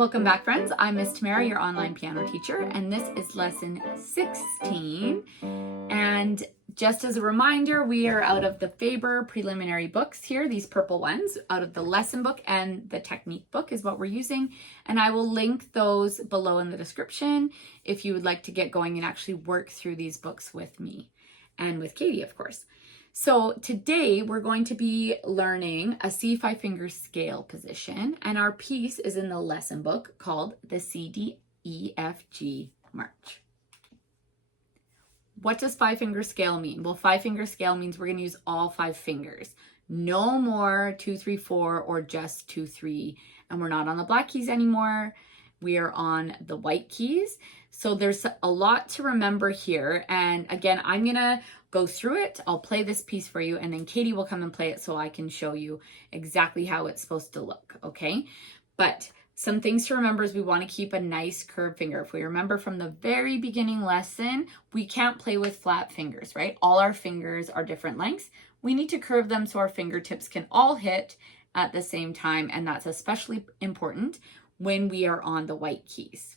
Welcome back, friends. I'm Miss Tamara, your online piano teacher, and this is lesson 16. And just as a reminder, we are out of the Faber preliminary books here, these purple ones, out of the lesson book, and the technique book is what we're using. And I will link those below in the description if you would like to get going and actually work through these books with me and with Katie, of course. So today we're going to be learning a C5 finger scale position, and our piece is in the lesson book called the C-D-E-F-G March. What does 5-finger scale mean? Well, 5-finger scale means we're going to use all 5 fingers. No more 2, 3, 4 or just 2, 3. And we're not on the black keys anymore. We are on the white keys. So there's a lot to remember here. And again, I'm going to go through it. I'll play this piece for you, and then Katie will come and play it so I can show you exactly how it's supposed to look, okay? But some things to remember is we want to keep a nice curved finger. If we remember from the very beginning lesson, we can't play with flat fingers, right? All our fingers are different lengths. We need to curve them so our fingertips can all hit at the same time, and that's especially important when we are on the white keys.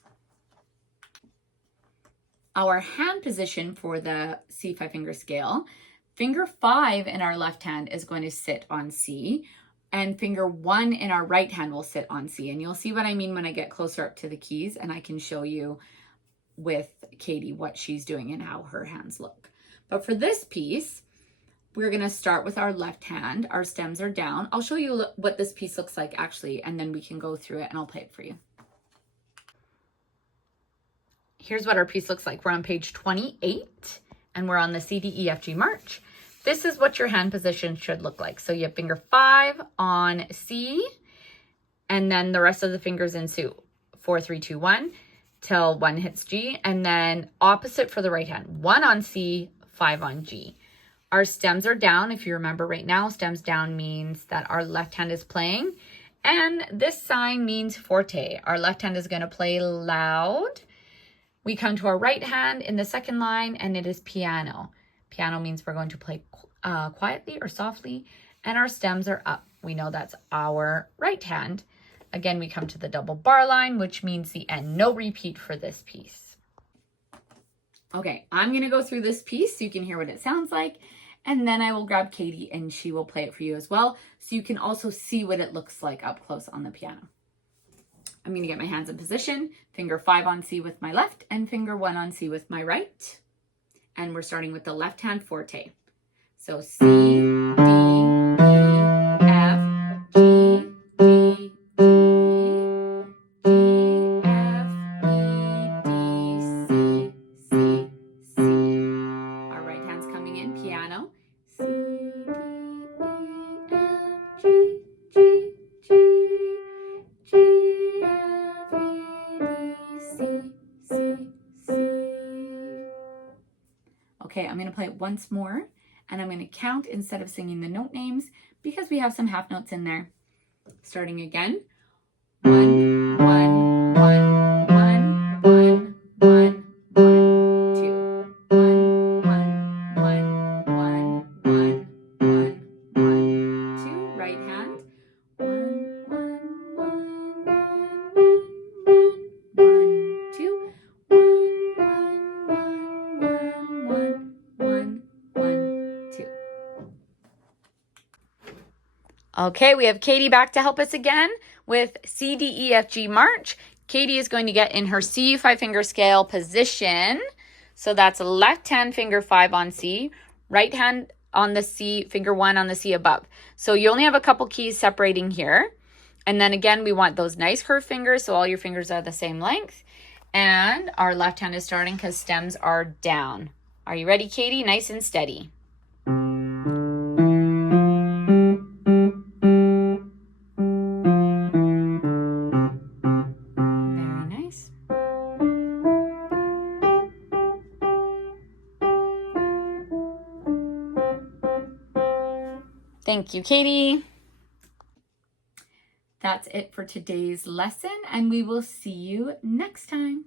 Our hand position for the C5 finger scale, finger 5 in our left hand is going to sit on C, and finger 1 in our right hand will sit on C. And you'll see what I mean when I get closer up to the keys, and I can show you with Katie what she's doing and how her hands look. But for this piece, we're going to start with our left hand. Our stems are down. I'll show you what this piece looks like actually, and then we can go through it and I'll play it for you. Here's what our piece looks like. We're on page 28 and we're on the C-D-E-F-G March. This is what your hand position should look like. So you have finger 5 on C, and then the rest of the fingers in suit. 4, 3, 2, 1 till 1 hits G, and then opposite for the right hand. 1 on C, 5 on G. Our stems are down. If you remember right now, stems down means that our left hand is playing, and this sign means forte. Our left hand is going to play loud. We come to our right hand in the second line, and it is piano. Piano means we're going to play quietly or softly, and our stems are up. We know that's our right hand. Again, we come to the double bar line, which means the end. No repeat for this piece. Okay, I'm going to go through this piece so you can hear what it sounds like, and then I will grab Katie and she will play it for you as well, so you can also see what it looks like up close on the piano. I'm going to get my hands in position, finger 5 on C with my left and finger 1 on C with my right. And we're starting with the left hand forte. So C, D, E, F, G, D, D, G, F, E, D, C, C, C. Our right hand's coming in, piano. C, D, E, F, G, G, G, G, F, E, D, C, C, C. Okay, I'm going to play it once more, and I'm going to count instead of singing the note names because we have some half notes in there. Starting again. 1, 1, 1, 1, 1, 1, 1, 2. 1, 1, 1, 1, 1, 1, 1, 2. Right hand. 1, 1, 1, 1, 1, 2. 1, 1, 1, 2. Okay, we have Katie back to help us again with C-D-E-F-G March. Katie is going to get in her C 5-finger scale position. So that's left hand finger 5 on C, right hand on the C, finger 1 on the C above. So you only have a couple keys separating here. And then again, we want those nice curved fingers, so all your fingers are the same length. And our left hand is starting because stems are down. Are you ready, Katie? Nice and steady. Very nice. Thank you, Katie. That's it for today's lesson, and we will see you next time.